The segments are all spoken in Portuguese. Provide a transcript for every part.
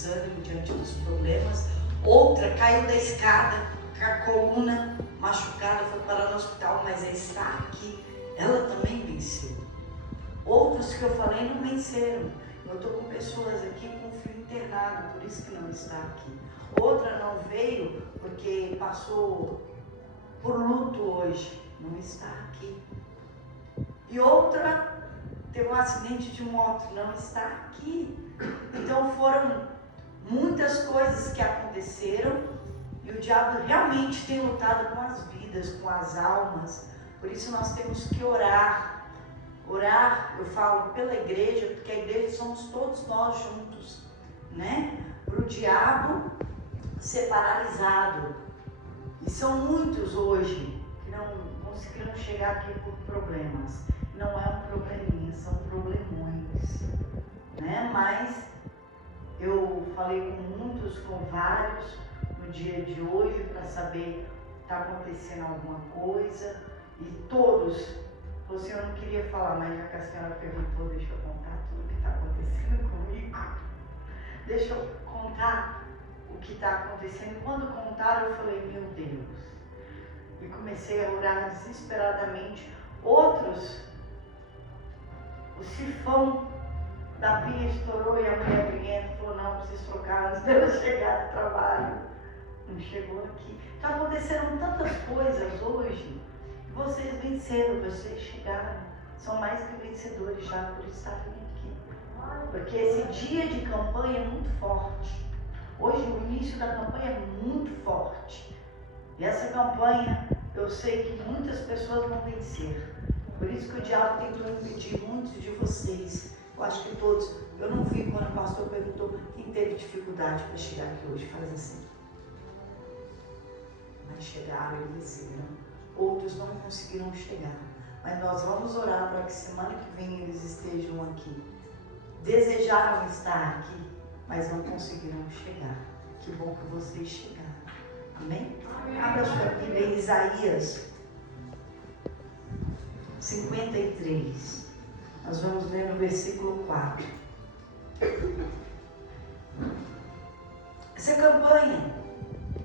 desânimo diante dos problemas. Outra caiu da escada com a coluna machucada, foi parar no hospital, mas está aqui. Ela também venceu. Outros que eu falei não venceram. Eu estou com pessoas aqui com filho internado, por isso que não está aqui. Outra não veio porque passou por luto hoje, não está aqui. E outra teve um acidente de moto, não está aqui. Então foram muitas coisas que aconteceram e o diabo realmente tem lutado com as vidas, com as almas. Por isso nós temos que orar. Orar, eu falo pela igreja, porque a igreja somos todos nós juntos, né? Para o diabo ser paralisado. E são muitos hoje que não conseguiram chegar aqui por problemas. Não é um probleminha, são problemões, né? Mas eu falei com muitos, com vários no dia de hoje para saber se está acontecendo alguma coisa. E todos, você eu não queria falar, mas já que a senhora perguntou, deixa eu contar tudo o que está acontecendo comigo. Deixa eu contar o que está acontecendo. E quando contaram, eu falei, meu Deus. E comecei a orar desesperadamente. Outros, o sifão da pia estourou e a mulher briguenta falou, não, preciso trocar antes dela chegar do trabalho. Não chegou aqui. Está acontecendo tantas coisas hoje. Vocês venceram, vocês chegaram. São mais que vencedores já por estarem aqui. Porque esse dia de campanha é muito forte. Hoje o início da campanha é muito forte. E essa campanha, eu sei que muitas pessoas vão vencer. Por isso que o diabo tentou impedir muitos de vocês. Eu acho que todos. Eu não vi quando o pastor perguntou quem teve dificuldade para chegar aqui hoje. Faz assim. Mas chegaram e venceram. Outros não conseguiram chegar. Mas nós vamos orar para que semana que vem eles estejam aqui. Desejaram estar aqui, mas não conseguiram chegar. Que bom que vocês chegaram. Amém? Abra sua Bíblia em Isaías 53. Nós vamos ler no versículo 4. Essa campanha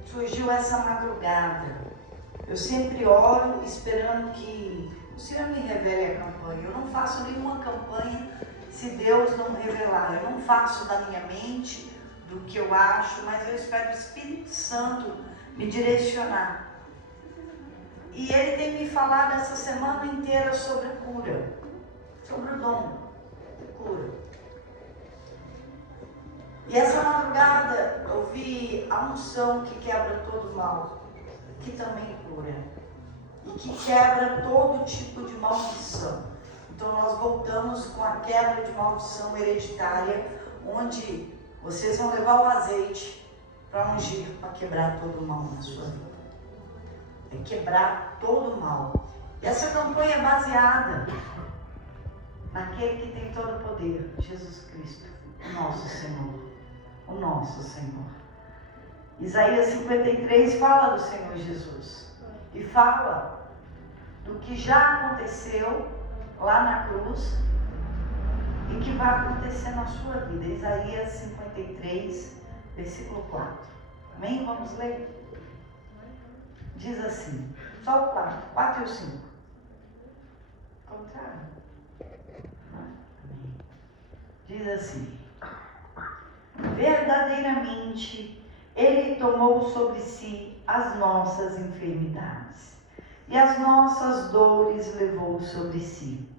surgiu essa madrugada. Eu sempre oro esperando que o Senhor me revele a campanha. Eu não faço nenhuma campanha se Deus não revelar. Eu não faço da minha mente, do que eu acho, mas eu espero o Espírito Santo me direcionar. E Ele tem me falado essa semana inteira sobre cura, sobre o dom de cura. E essa madrugada eu vi a unção que quebra todo mal, que também cura, e que quebra todo tipo de maldição. Então nós voltamos com a quebra de maldição hereditária, onde vocês vão levar o azeite para ungir, para quebrar todo o mal na sua vida. É quebrar todo o mal. E essa campanha é baseada naquele que tem todo o poder, Jesus Cristo, o nosso Senhor. O nosso Senhor. Isaías 53 fala do Senhor Jesus. E fala do que já aconteceu lá na cruz e que vai acontecer na sua vida. Isaías 53, versículo 4. Amém? Vamos ler? Diz assim, só o 4 e o 5. Contrário. Amém. Diz assim, verdadeiramente Ele tomou sobre si as nossas enfermidades e as nossas dores levou sobre si.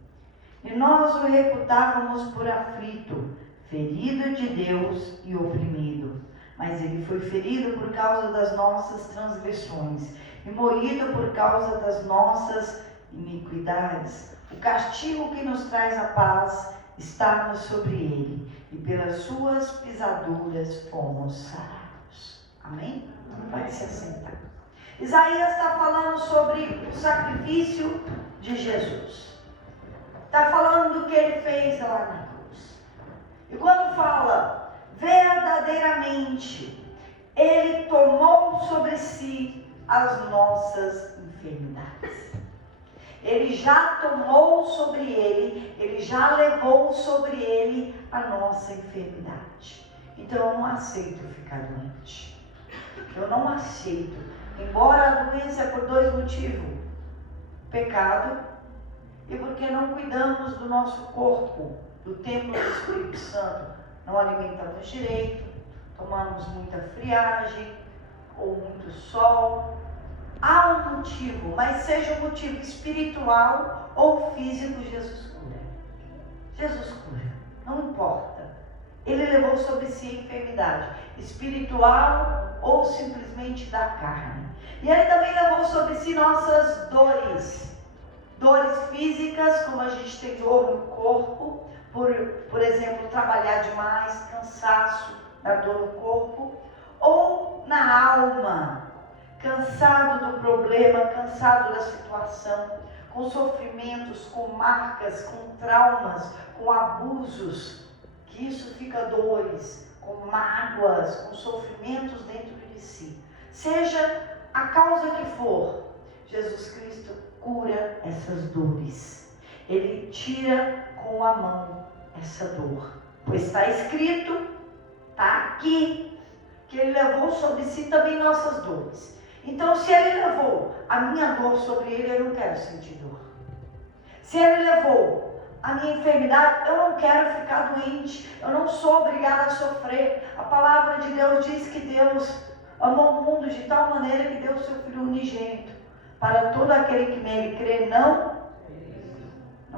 E nós o reputávamos por aflito, ferido de Deus e oprimido. Mas Ele foi ferido por causa das nossas transgressões e moído por causa das nossas iniquidades. O castigo que nos traz a paz estava sobre Ele, e pelas suas pisaduras fomos sarados. Amém? Pode se assentar. Isaías está falando sobre o sacrifício de Jesus. Está falando do que Ele fez lá na cruz. E quando fala verdadeiramente, Ele tomou sobre si as nossas enfermidades. Ele já tomou sobre Ele, Ele já levou sobre Ele a nossa enfermidade. Então eu não aceito ficar doente. Eu não aceito. Embora a doença é por 2 motivos. Pecado e porque não cuidamos do nosso corpo, do templo do Espírito Santo. Não alimentamos direito, tomamos muita friagem ou muito sol. Há um motivo, mas seja um motivo espiritual ou físico, Jesus cura. Jesus cura, não importa. Ele levou sobre si a enfermidade espiritual ou simplesmente da carne. E ele também levou sobre si nossas dores. Dores físicas, como a gente tem dor no corpo, por exemplo, trabalhar demais, cansaço, da dor no corpo, ou na alma, cansado do problema, cansado da situação, com sofrimentos, com marcas, com traumas, com abusos, que isso fica dores, com mágoas, com sofrimentos dentro de si. Seja a causa que for, Jesus Cristo cura essas dores. Ele tira com a mão essa dor. Pois está escrito, está aqui, que ele levou sobre si também nossas dores. Então, se ele levou a minha dor sobre ele, eu não quero sentir dor. Se ele levou a minha enfermidade, eu não quero ficar doente. Eu não sou obrigada a sofrer. A palavra de Deus diz que Deus amou o mundo de tal maneira que deu o seu Filho unigênito, para todo aquele que nele crê, não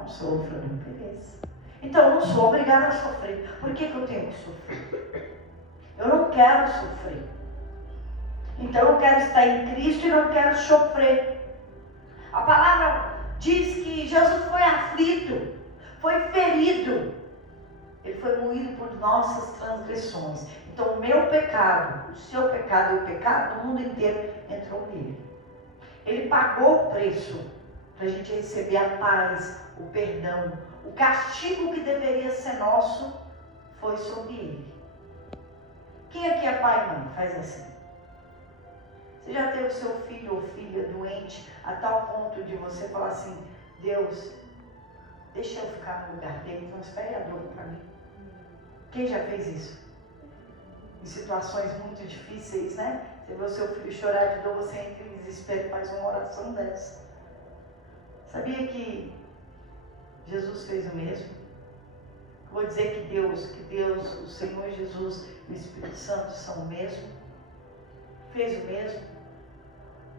sofra, não pereça. Então eu não sou obrigada a sofrer. Por que eu tenho que sofrer? Eu não quero sofrer. Então eu quero estar em Cristo e não quero sofrer. A palavra diz que Jesus foi aflito, foi ferido. Ele foi moído por nossas transgressões. Então o meu pecado, o seu pecado e o pecado do mundo inteiro entrou nele. Ele pagou o preço para a gente receber a paz, o perdão. O castigo que deveria ser nosso foi sobre ele. Quem aqui é pai e mãe? Faz assim. Você já teve o seu filho ou filha doente a tal ponto de você falar assim: Deus, deixa eu ficar no lugar dele, transfere a dor para mim. Quem já fez isso? Em situações muito difíceis, né? Você vê o seu filho chorar de dor, você entra em desespero e faz uma oração dessa. Sabia que Jesus fez o mesmo? Vou dizer que Deus, o Senhor Jesus e o Espírito Santo são o mesmo. Fez o mesmo.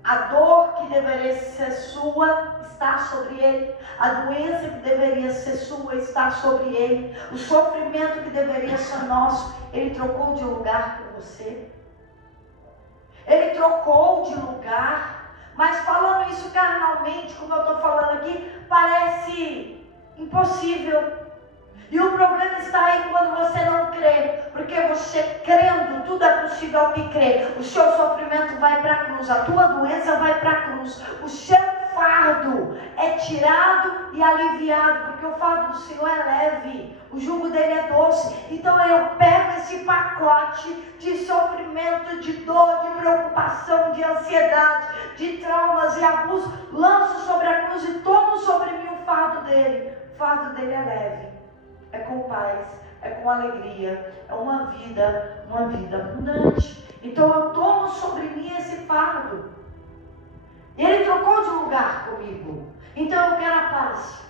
A dor que deveria ser sua está sobre ele. A doença que deveria ser sua está sobre ele. O sofrimento que deveria ser nosso, ele trocou de lugar por você. Ele trocou de lugar. Mas falando isso carnalmente, como eu estou falando aqui, parece impossível. E o problema está aí quando você não crê. Porque você crendo, tudo é possível ao que crê. O seu sofrimento vai para a cruz, a tua doença vai para a cruz. O seu fardo é tirado e aliviado, porque o fardo do Senhor é leve, o jugo dele é doce. Então eu pego esse pacote de sofrimento, de dor, de preocupação, de ansiedade, de traumas e abusos, lanço sobre a cruz e tomo sobre mim o fardo dele. O fardo dele é leve, é com paz, é com alegria, é uma vida abundante. Então eu tomo sobre mim esse fardo. Ele trocou de lugar comigo. Então eu quero a paz.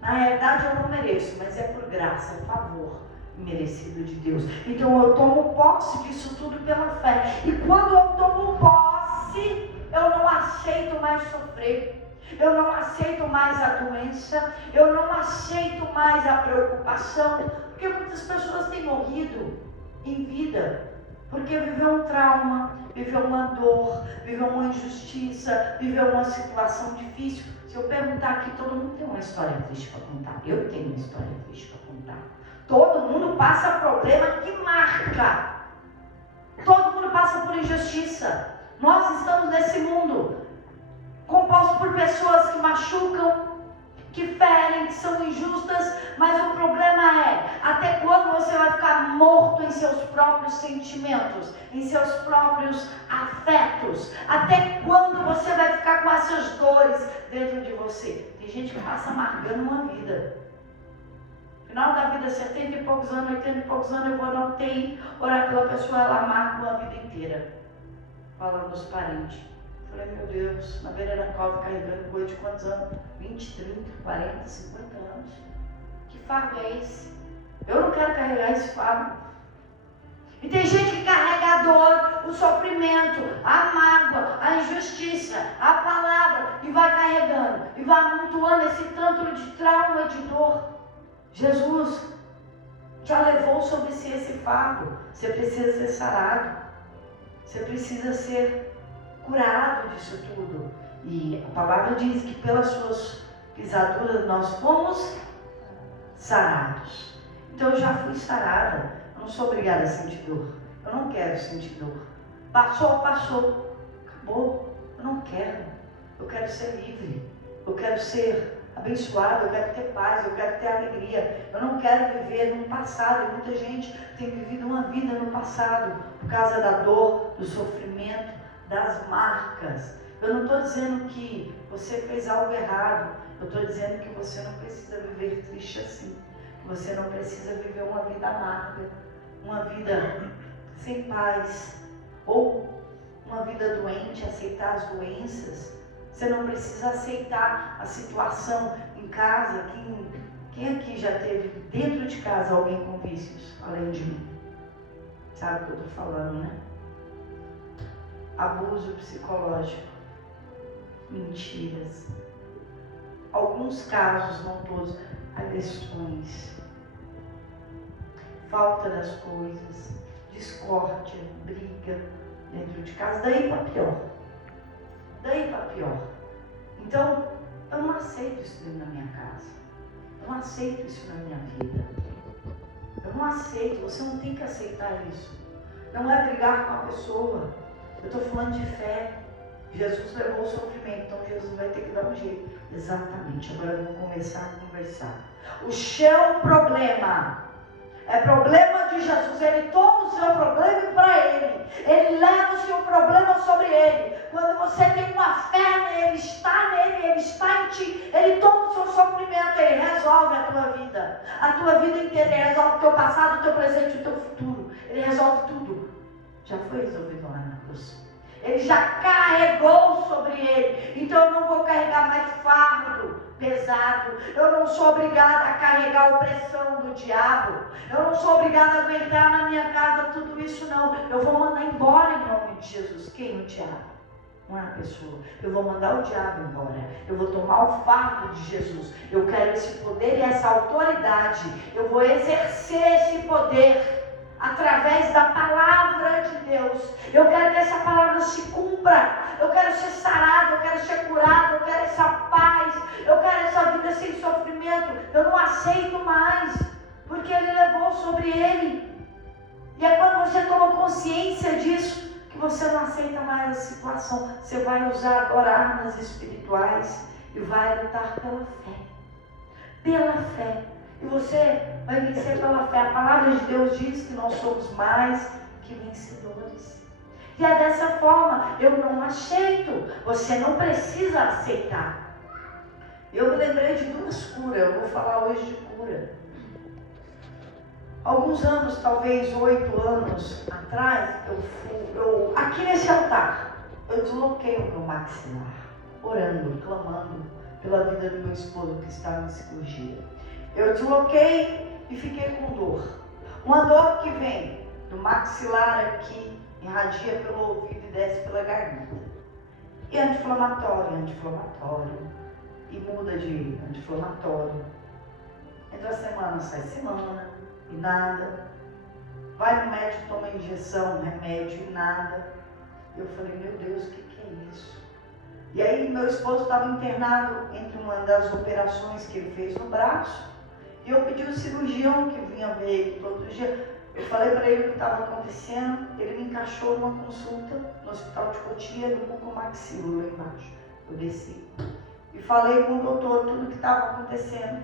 Na realidade eu não mereço, mas é por graça, é favor merecido de Deus. Então eu tomo posse disso tudo pela fé. E quando eu tomo posse, eu não aceito mais sofrer. Eu não aceito mais a doença. Eu não aceito mais a preocupação. Porque muitas pessoas têm morrido em vida porque viveu um trauma, viveu uma dor, viveu uma injustiça, viveu uma situação difícil. Se eu perguntar aqui, todo mundo tem uma história triste para contar. Eu tenho uma história triste para contar. Todo mundo passa problema que marca. Todo mundo passa por injustiça. Nós estamos nesse mundo composto por pessoas que machucam, que ferem, que são injustas, mas o problema é, até quando você vai ficar morto em seus próprios sentimentos, em seus próprios afetos? Até quando você vai ficar com essas dores dentro de você? Tem gente que passa amargando uma vida. Final da vida, 70 e poucos anos, 80 e poucos anos, eu vou na UTI, orar pela pessoa, ela marca uma vida inteira. Falando dos parentes. Falei, meu Deus, na beira da cova, carregando boi de quantos anos? 20, 30, 40, 50 anos. Que fardo é esse? Eu não quero carregar esse fardo. E tem gente que carrega a dor, o sofrimento, a mágoa, a injustiça, a palavra, e vai carregando, e vai amontoando esse tanto de trauma, de dor. Jesus já levou sobre si esse fardo. Você precisa ser sarado. Você precisa ser curado disso tudo. E a palavra diz que pelas suas pisaduras nós fomos sarados. Então eu já fui sarada. Eu não sou obrigada a sentir dor. Eu não quero sentir dor. Passou, passou. Acabou. Eu não quero. Eu quero ser livre. Eu quero ser abençoado. Eu quero ter paz. Eu quero ter alegria. Eu não quero viver no passado. Muita gente tem vivido uma vida no passado por causa da dor, do sofrimento, das marcas. Eu não estou dizendo que você fez algo errado. Eu estou dizendo que você não precisa viver triste assim. Que você não precisa viver uma vida amarga, uma vida sem paz, ou uma vida doente, aceitar as doenças. Você não precisa aceitar a situação em casa. Quem aqui já teve dentro de casa alguém com vícios, além de mim? Sabe o que eu estou falando, né? Abuso psicológico, mentiras, alguns casos, não todos, agressões, falta das coisas, discórdia, briga dentro de casa, daí para pior. Daí para pior. Então, eu não aceito isso dentro da minha casa. Eu não aceito isso na minha vida. Eu não aceito, você não tem que aceitar isso. Não é brigar com a pessoa. Eu estou falando de fé. Jesus levou o sofrimento, então Jesus vai ter que dar um jeito. Exatamente, agora vamos começar a conversar. O seu problema é problema de Jesus. Ele toma o seu problema para Ele. Ele leva o seu problema sobre Ele. Quando você tem uma fé nele, Ele está em ti. Ele toma o seu sofrimento, Ele resolve a tua vida inteira. Ele resolve o teu passado, o teu presente e o teu futuro. Ele resolve tudo. Já foi resolvido lá na cruz. Ele já carregou sobre Ele. Então eu não vou carregar mais fardo pesado. Eu não sou obrigada a carregar a opressão do diabo. Eu não sou obrigada a aguentar na minha casa tudo isso, não. Eu vou mandar embora em nome de Jesus. Quem? O diabo. Não é a pessoa. Eu vou mandar o diabo embora. Eu vou tomar o fardo de Jesus. Eu quero esse poder e essa autoridade. Eu vou exercer esse poder através da palavra de Deus. Eu quero que essa palavra se cumpra. Eu quero ser sarado, eu quero ser curado, eu quero essa paz, eu quero essa vida sem sofrimento. Eu não aceito mais, porque Ele levou sobre Ele. E é quando você toma consciência disso, que você não aceita mais a situação. Você vai usar agora armas espirituais e vai lutar pela fé. Pela fé. E você vai vencer pela fé. A palavra de Deus diz que nós somos mais que vencedores. E é dessa forma, eu não aceito. Você não precisa aceitar. Eu me lembrei de duas curas. Eu vou falar hoje de cura. Alguns anos, talvez 8 anos atrás, aqui nesse altar, eu desloquei o meu maxilar, orando, clamando pela vida do meu esposo que estava em cirurgia. Eu desloquei e fiquei com dor. Uma dor que vem do maxilar aqui, irradia pelo ouvido e desce pela garganta. E anti-inflamatório, e muda de anti-inflamatório. Entra semana, sai semana, e nada. Vai no médico, toma injeção, remédio, e nada. Eu falei, meu Deus, o que é isso? E aí meu esposo estava internado entre uma das operações que ele fez no braço. E eu pedi ao cirurgião que vinha ver ele todo dia. Eu falei para ele o que estava acontecendo. Ele me encaixou numa consulta no hospital de Cotia, do bucomaxilo, lá embaixo. Eu desci. E falei com o doutor tudo o que estava acontecendo.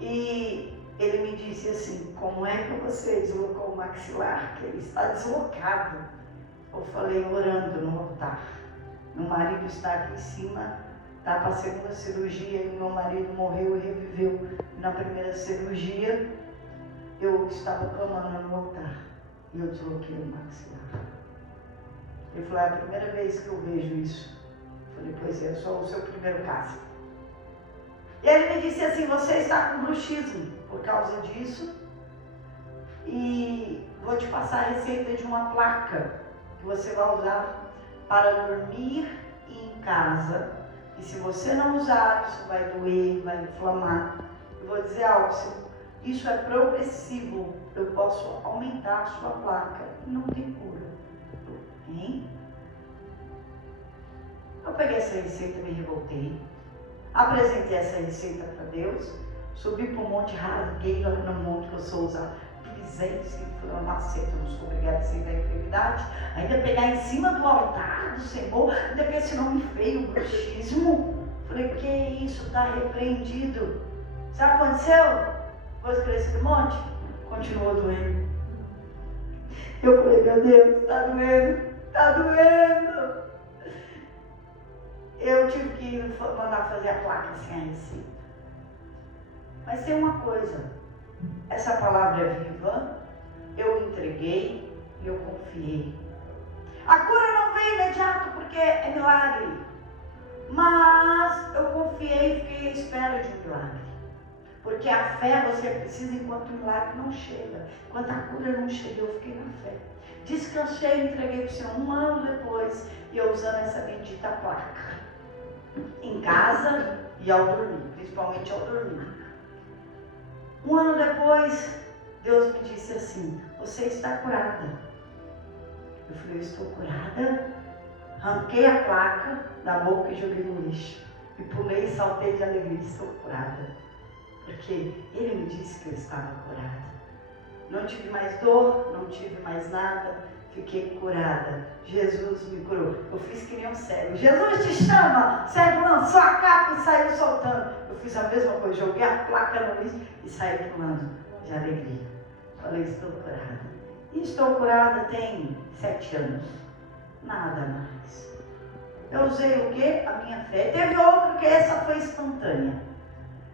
E ele me disse assim, como é que você deslocou o maxilar? Que ele está deslocado. Eu falei, orando no altar. Meu marido está aqui em cima Estava para a segunda cirurgia e meu marido morreu e reviveu. Na primeira cirurgia, eu estava clamando no altar e eu desloquei o maxilar. Ele falou, é a primeira vez que eu vejo isso. Eu falei, pois é, só o seu primeiro caso. E ele me disse assim, você está com bruxismo por causa disso e vou te passar a receita de uma placa que você vai usar para dormir em casa. E se você não usar, isso vai doer, vai inflamar. Eu vou dizer algo, se isso é progressivo, eu posso aumentar a sua placa e não tem cura. Hein? Eu peguei essa receita, me revoltei, apresentei essa receita para Deus, subi para um monte, rasguei lá no monte que eu sou usar, pisei, maceta, eu não sou obrigada a aceitar a enfermidade, ainda pegar em cima do altar do Senhor, ainda pegar esse nome feio, bruxismo. Falei, que isso, está repreendido. Sabe o que aconteceu? Depois que eu desci do monte, continuou doendo. Eu falei, meu Deus, está doendo, está doendo. Eu tive que mandar fazer a placa sem a receita. Mas tem uma coisa, essa palavra é viva, eu entreguei e eu confiei. A cura não veio imediato porque é milagre, mas eu confiei e fiquei à espera de um milagre. Porque a fé você precisa enquanto o milagre não chega. Enquanto a cura não chega, eu fiquei na fé. Descansei e entreguei para o Senhor 1 ano depois, e eu usando essa bendita placa. Em casa e ao dormir, principalmente ao dormir. 1 ano depois, Deus me disse assim, você está curada. Eu falei, eu estou curada. Arranquei a placa da boca e joguei no lixo. E pulei e saltei de alegria, estou curada. Porque Ele me disse que eu estava curada. Não tive mais dor, não tive mais nada, fiquei curada. Jesus me curou. Eu fiz que nem um cego. Jesus te chama! O cego lançou a capa e saiu soltando. Eu fiz a mesma coisa, joguei a placa no lixo e saí pulando de alegria. Falei, estou curada. E estou curada tem 7 anos. Nada mais. Eu usei o quê? A minha fé. Teve outro que essa foi instantânea.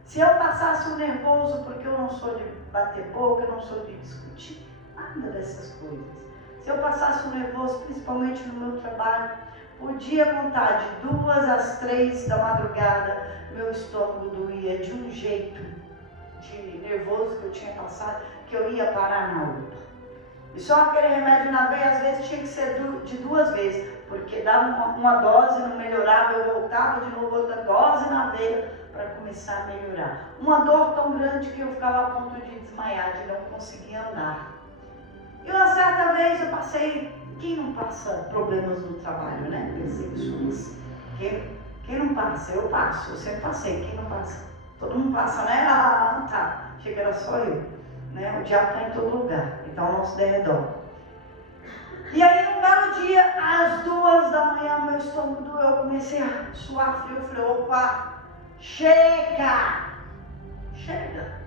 Se eu passasse um nervoso, porque eu não sou de bater boca, eu não sou de discutir, nada dessas coisas. Se eu passasse um nervoso, principalmente no meu trabalho, podia contar de 2 às 3 da madrugada, meu estômago doía de um jeito de nervoso que eu tinha passado, que eu ia parar na UPA. E só aquele remédio na veia, às vezes tinha que ser de 2 vezes, porque dava uma dose, não melhorava, eu voltava de novo outra dose na veia para começar a melhorar. Uma dor tão grande que eu ficava a ponto de desmaiar, de não conseguir andar. E uma certa vez eu passei, quem não passa problemas no trabalho, né? Perseguições. Quem não passa? Eu passo, eu sempre passei, quem não passa? Todo mundo passa, né? Ah, tá, chega era só eu. Né? O diabo está em todo lugar, então ao nosso derredor. E aí, um belo dia, às 2 da manhã, meu estômago doeu, eu comecei a suar frio, eu falei, opa, chega! Chega!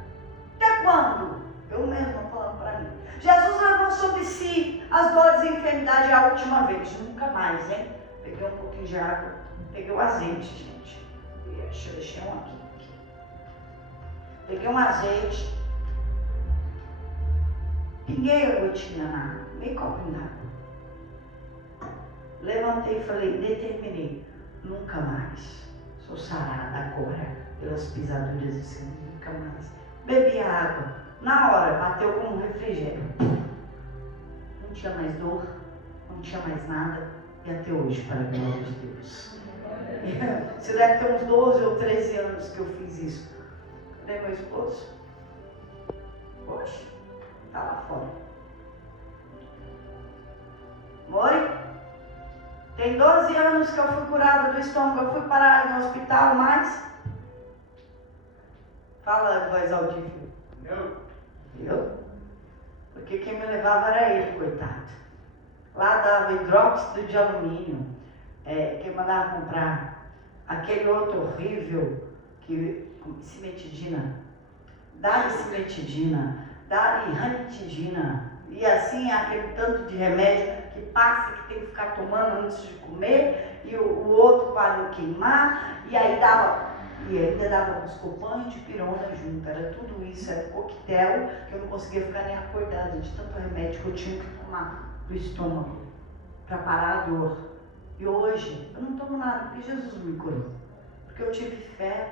Até quando? Eu mesma falando para mim. Jesus levou sobre si as dores e enfermidade a última vez, nunca mais, hein? Peguei um pouquinho de água, peguei o azeite, gente. Deixa eu deixar um aqui. Peguei um azeite. Pinguei a gotinha na água, meio copinho d'água. Levantei e falei, determinei, nunca mais. Sou sarada agora pelas pisaduras do Senhor, nunca mais. Bebi a água, na hora bateu como um refrigério. Não tinha mais dor, não tinha mais nada, e até hoje, para a glória de Deus. Você deve ter uns 12 ou 13 anos que eu fiz isso. Cadê meu esposo? Poxa. Está lá fora. Mori, tem 12 anos que eu fui curada do estômago, eu fui parar no hospital, mas... Fala, voz audível. Eu? Porque quem me levava era ele, coitado. Lá dava hidróxido de alumínio, quem mandava comprar aquele outro horrível, cimetidina. Dava cimetidina. Da ranitidina, e assim aquele tanto de remédio que passa, que tem que ficar tomando antes de comer, e o outro para não queimar, e aí ainda dava Buscopan e dipirona junto. Era tudo isso, era coquetel, que eu não conseguia ficar nem acordada de tanto remédio que eu tinha que tomar pro estômago, para parar a dor. E hoje, eu não tomo nada, porque Jesus me curou. Porque eu tive fé.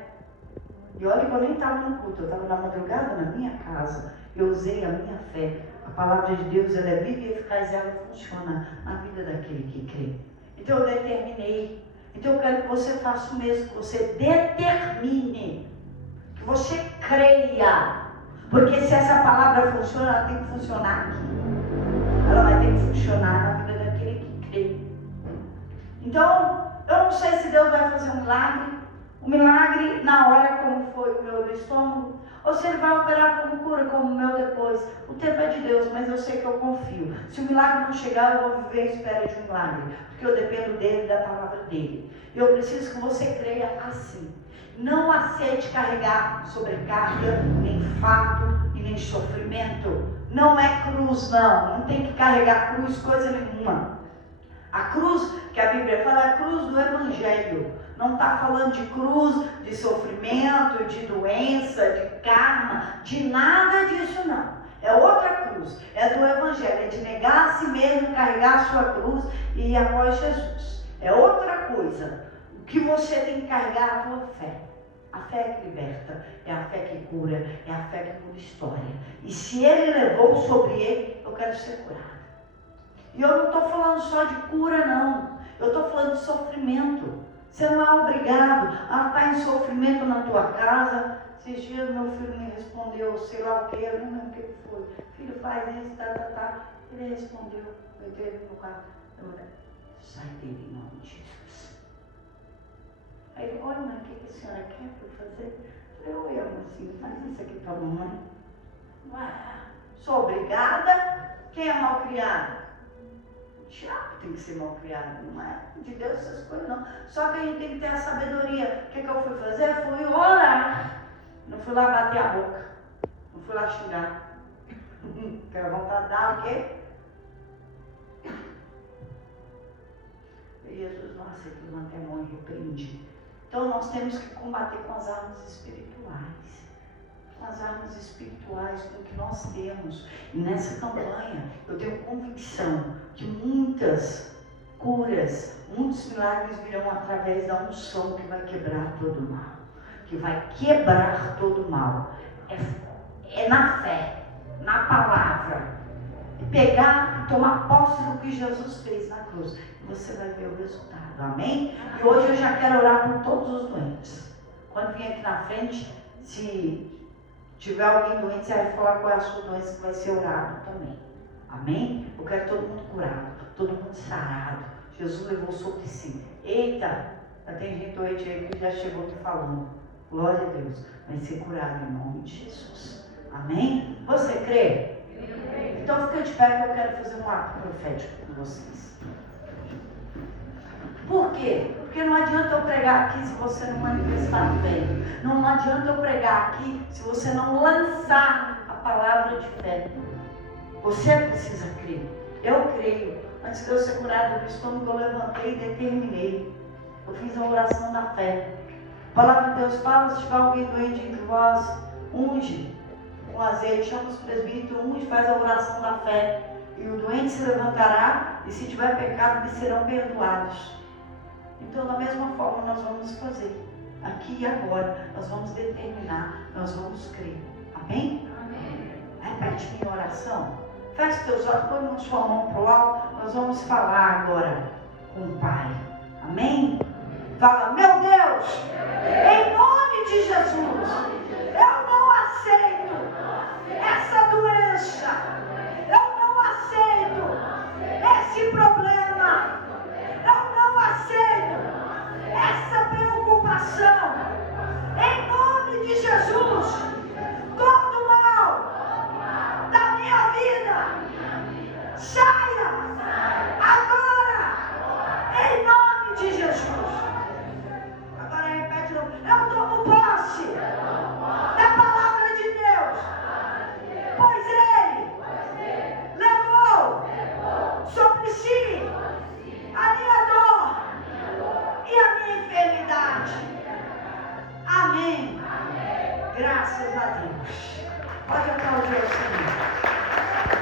E olha que eu nem estava no culto, eu estava na madrugada na minha casa. Eu usei a minha fé. A palavra de Deus, ela é viva e eficaz, ela funciona na vida daquele que crê. Então eu determinei. Então eu quero que você faça o mesmo, que você determine, que você creia. Porque se essa palavra funciona, ela tem que funcionar aqui. Ela vai ter que funcionar na vida daquele que crê. Então, eu não sei se Deus vai fazer um milagre. O milagre na hora como foi o meu do estômago, ou se ele vai operar como cura, como o meu depois. O tempo é de Deus, mas eu sei que eu confio. Se o milagre não chegar, eu vou viver à espera de um milagre, porque eu dependo dele e da palavra dele. E eu preciso que você creia assim. Não aceite carregar sobrecarga, nem fardo e nem sofrimento. Não é cruz, não. Não tem que carregar cruz, coisa nenhuma. A cruz que a Bíblia fala é a cruz do Evangelho. Não está falando de cruz, de sofrimento, de doença, de karma, de nada disso não. É outra cruz, é do Evangelho, é de negar a si mesmo, carregar a sua cruz e ir após Jesus. É outra coisa. O que você tem que carregar é a tua fé. A fé que liberta, é a fé que cura, é a fé que muda história. E se ele levou sobre ele, eu quero ser curado. E eu não estou falando só de cura não, eu estou falando de sofrimento. Você não é obrigado a estar em sofrimento na tua casa. Esses dias meu filho me respondeu, sei lá o que, eu não lembro o que foi. Filho, faz isso, tá. Ele respondeu, eu entrei no carro. Eu falei, sai dele em nome de Jesus. Aí ele, olha, mãe, o que a senhora quer para eu fazer? Eu falei, oi, amorzinho, faz isso aqui para a mamãe. Sou obrigada? Quem é mal criado? O diabo tem que ser mal criado, não é de Deus essas coisas não. Só que a gente tem que ter a sabedoria. O que eu fui fazer? Fui orar. Não fui lá bater a boca. Não fui lá xingar. Porque a vontade de dar o quê? E Jesus não aceita, levanta a mão e repreende. Então nós temos que combater com as armas espirituais. Com as armas espirituais, com o que nós temos. E nessa campanha, eu tenho convicção que muitas curas, muitos milagres virão através da unção que vai quebrar todo o mal. Que vai quebrar todo o mal. É na fé, na palavra. Pegar e tomar posse do que Jesus fez na cruz. E você vai ver o resultado. Amém? E hoje eu já quero orar por todos os doentes. Quando vier aqui na frente, se tiver alguém doente, você vai falar qual é a sua doença que vai ser orado também. Amém? Eu quero todo mundo curado, todo mundo sarado. Jesus levou sobre si. Eita, já tem gente doente aí que já chegou me falando. Glória a Deus. Vai ser curado em nome de Jesus. Amém? Você crê? Então fica de pé que eu quero fazer um ato profético com vocês. Por quê? Porque não adianta eu pregar aqui se você não manifestar fé. Não adianta eu pregar aqui se você não lançar a palavra de fé. Você precisa crer. Eu creio. Antes de eu ser curado do estômago, eu levantei e determinei. Eu fiz a oração da fé. A palavra de Deus fala, se tiver alguém doente entre vós, unge com azeite, chama os presbíteros, unge, faz a oração da fé. E o doente se levantará, e se tiver pecado, eles serão perdoados. Então, da mesma forma, nós vamos fazer. Aqui e agora, nós vamos determinar, nós vamos crer. Amém? Amém. Repete minha oração. Feche teus olhos, põe a sua mão para o alto. Nós vamos falar agora com o Pai. Amém? Fala, meu Deus, em nome de Jesus, eu não aceito essa doença